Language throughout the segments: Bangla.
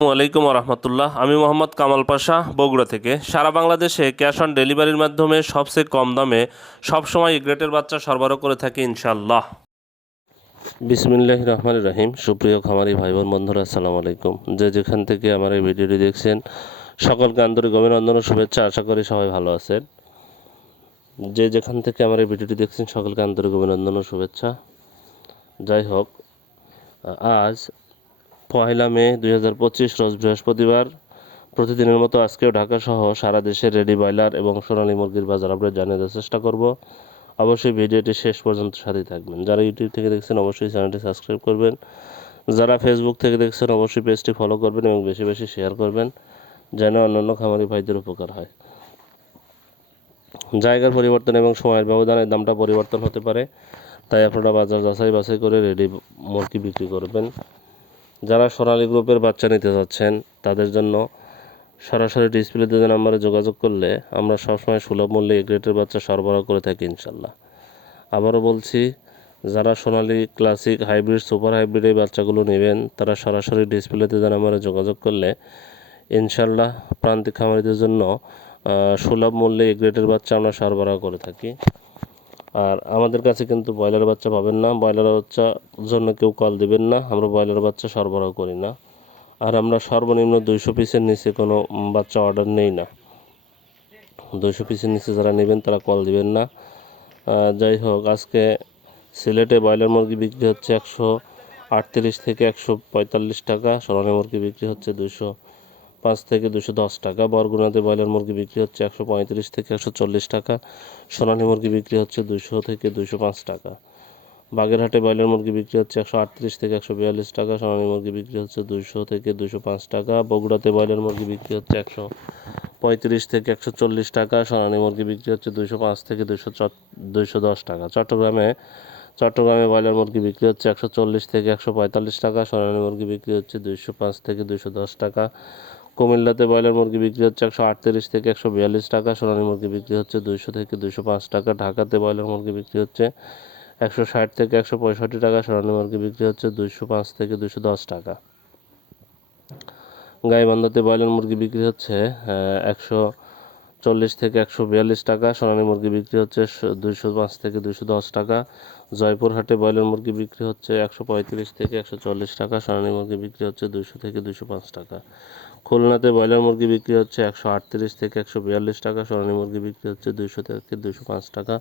আসসালামু আলাইকুম রহমতুল্লাহ। আমি মোহাম্মদ কামাল পাশা, বগুড়া থেকে। সারা বাংলাদেশে ক্যাশ অন ডেলিভারির মাধ্যমে সবচেয়ে কম দামে সবসময় এ গ্রেটের বাচ্চা সরবরাহ করে থাকি ইনশাল্লাহ। বিসমিল্লাহির রহমানির রহিম। সুপ্রিয় খামারি ভাই বোন বন্ধুরা, আসসালামু আলাইকুম। যে যেখান থেকে আমার এই ভিডিওটি দেখছেন, সকলকে আন্তরিক অভিনন্দন ও শুভেচ্ছা। আশা করি সবাই ভালো আছেন। যে যেখান থেকে আমার এই ভিডিওটি দেখছেন, সকলকে আন্তরিক অভিনন্দন ও শুভেচ্ছা। যাই হোক, আজ 1 মে 2025 রোজ বৃহস্পতিবার। প্রতিদিনের মতো আজকেও ঢাকা সহ সারা দেশের রেডি ব্রয়লার এবং সোনালী মুরগির বাজার আপডেট জানিয়ে দেওয়ার চেষ্টা করব। অবশ্যই ভিডিওটি শেষ পর্যন্ত সাথেই থাকবেন। যারা ইউটিউব থেকে দেখছেন অবশ্যই চ্যানেলটি সাবস্ক্রাইব করবেন। যারা ফেসবুক থেকে দেখছেন অবশ্যই পেজটি ফলো করবেন এবং বেশি বেশি শেয়ার করবেন, যেন অন্যান্য খামারি ভাইদের উপকার হয়। জায়গার পরিবর্তন এবং সময়ের ব্যবধানে দামটা পরিবর্তন হতে পারে, তাই আপনারা বাজার যাচাই বাছাই করে রেডি মুরগি বিক্রি করবেন। যারা সোনালী গ্রুপের বাচ্চা নিতে যাচ্ছেন তাদের জন্য সরাসরি ডিসপ্লেতে যে নাম্বারে যোগাযোগ করলে আমরা সবসময় সুলভ মূল্যে এ গ্রেডের বাচ্চা সরবরাহ করে থাকি ইনশাল্লাহ। আবারও বলছি, যারা সোনালী ক্লাসিক হাইব্রিড সুপার হাইব্রিড এই বাচ্চাগুলো নেবেন তারা সরাসরি ডিসপ্লেতে যে নাম্বারে যোগাযোগ করলে ইনশাল্লাহ প্রান্তিক খামারিদের জন্য সুলভ মূল্যে এ গ্রেডের বাচ্চা আমরা সরবরাহ করে থাকি। আর আমাদের কাছে কিন্তু ব্রয়লার বাচ্চা পাবেন না। ব্রয়লার বাচ্চার জন্য কেউ কল দেবেন না, আমরা ব্রয়লার বাচ্চা সরবরাহ করি না। আর আমরা সর্বনিম্ন 200 পিসের নিচে কোনো বাচ্চা অর্ডার নেই না। 200 পিসের নিচে যারা নেবেন তারা কল দিবেন না। যাই হোক, আজকে সিলেটে ব্রয়লার মুরগি বিক্রি হচ্ছে 138 থেকে 145 টাকা। সোনালী মুরগি বিক্রি হচ্ছে 205 থেকে 210 টাকা। বরগুনাতে ব্রয়লার মুরগি বিক্রি হচ্ছে 135 থেকে 140 টাকা। সোনালী মুরগি বিক্রি হচ্ছে 200 থেকে 205 টাকা। বাগেরহাটে ব্রয়লার মুরগি বিক্রি হচ্ছে 138 থেকে 142 টাকা। সোনালী মুরগি বিক্রি হচ্ছে 200 থেকে 205 টাকা। বগুড়াতে ব্রয়লার মুরগি বিক্রি হচ্ছে 135 থেকে 140 টাকা। সোনালী মুরগি বিক্রি হচ্ছে 205 থেকে 210 টাকা। চট্টগ্রামে ব্রয়লার মুরগি বিক্রি হচ্ছে 140 থেকে 145 টাকা। সোনালী মুরগি বিক্রি হচ্ছে 205 থেকে 210 টাকা। কুমিল্লাতে ব্রয়লার মুরগি বিক্রি হচ্ছে 138 থেকে 142 টাকা। সোনালী মুরগি বিক্রি হচ্ছে 200 থেকে 205 টাকা। ঢাকাতে ব্রয়লার মুরগি বিক্রি হচ্ছে 160 থেকে 165 টাকা। সোনালী মুরগি বিক্রি হচ্ছে 205 থেকে 210 টাকা। গাইবান্ধাতে ব্রয়লার মুরগি বিক্রি হচ্ছে 140 থেকে 142 টাকা। সোনালী মুরগি বিক্রি হচ্ছে 205 থেকে 210 টাকা। জয়পুরহাটে ব্রয়লার মুরগি বিক্রি হচ্ছে 135 থেকে 140 টাকা। সোনালী মুরগি বিক্রি হচ্ছে 200 থেকে 205 টাকা। খুলনাতে ব্রয়লার মুরগি বিক্রি হচ্ছে 138 থেকে 142 টাকা। সোনালী মুরগি বিক্রি হচ্ছে 200 থেকে 205 টাকা।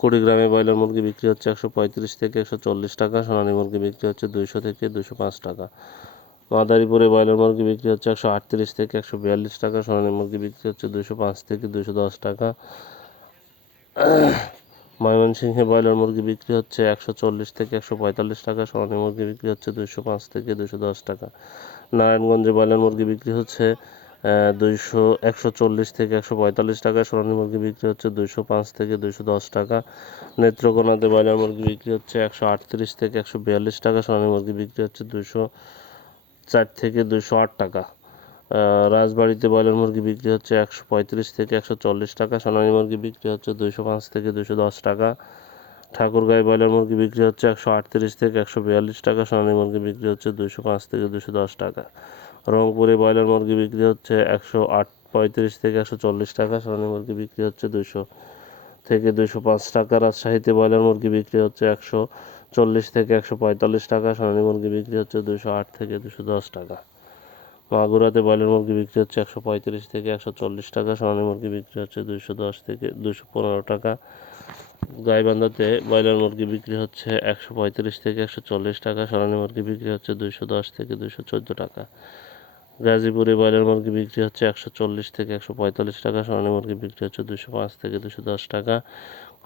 কুড়িগ্রামে ব্রয়লার মুরগি বিক্রি হচ্ছে 135 থেকে 140 টাকা। সোনালী মুরগি বিক্রি হচ্ছে 200 থেকে 205 টাকা। মাদারীপুরে ব্রয়লার মুরগি বিক্রি হচ্ছে 138 থেকে 142 টাকা। সোনালী মুরগি বিক্রি হচ্ছে 205 থেকে 210 টাকা। ময়মনসিংহে ব্রয়লার মুরগি বিক্রি হচ্ছে 140 থেকে 145 টাকা। সোনালী মুরগি বিক্রি হচ্ছে 205 থেকে 210 টাকা। নারায়ণগঞ্জে ব্রয়লার মুরগি বিক্রি হচ্ছে 140 থেকে 145 টাকা। সোনালী মুরগি বিক্রি হচ্ছে 205 থেকে 210 টাকা। নেত্রকোনাতে ব্রয়লার মুরগি বিক্রি হচ্ছে 138 থেকে 142 টাকা। সোনালী মুরগি বিক্রি হচ্ছে 204 থেকে 208 টাকা। রাজবাড়িতে ব্রয়লার মুরগি বিক্রি হচ্ছে 135 থেকে 140 টাকা। সোনালী মুরগি বিক্রি হচ্ছে 205 থেকে 210 টাকা। ঠাকুরগাঁয়ে ব্রয়লার মুরগি বিক্রি হচ্ছে 138 থেকে 142 টাকা। সোনালী মুরগি বিক্রি হচ্ছে 205 থেকে 210 টাকা। রংপুরে ব্রয়লার মুরগি বিক্রি হচ্ছে 135 থেকে 140 টাকা। সোনালী মুরগি বিক্রি হচ্ছে 200 থেকে 205 টাকা। রাজশাহীতে ব্রয়লার মুরগি বিক্রি হচ্ছে 140 থেকে 145 টাকা। সোনালী মুরগি বিক্রি হচ্ছে 208 থেকে 210 টাকা। মাগুরাতে ব্রয়লার মুরগি বিক্রি হচ্ছে 135 থেকে 140 টাকা। সোনালী মুরগি বিক্রি হচ্ছে 210 থেকে 215 টাকা। গাইবান্ধাতে ব্রয়লার মুরগি বিক্রি হচ্ছে 135 থেকে 140 টাকা। সোনালী মুরগি বিক্রি হচ্ছে 210 থেকে 214 টাকা। গাজীপুরে ব্রয়লার মুরগি বিক্রি হচ্ছে 140 থেকে 145 টাকা। সোনালী মুরগি বিক্রি হচ্ছে 205 থেকে 210 টাকা।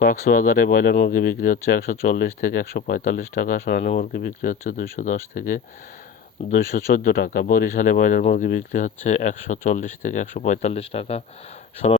কক্সবাজারে ব্রয়লার মুরগি বিক্রি হচ্ছে 140 থেকে 145 টাকা। সোনালী মুরগি বিক্রি হচ্ছে 210 থেকে 214 টাকা। বরিশালে ব্রয়লার মুরগি বিক্রি হচ্ছে 140 থেকে 145 টাকা।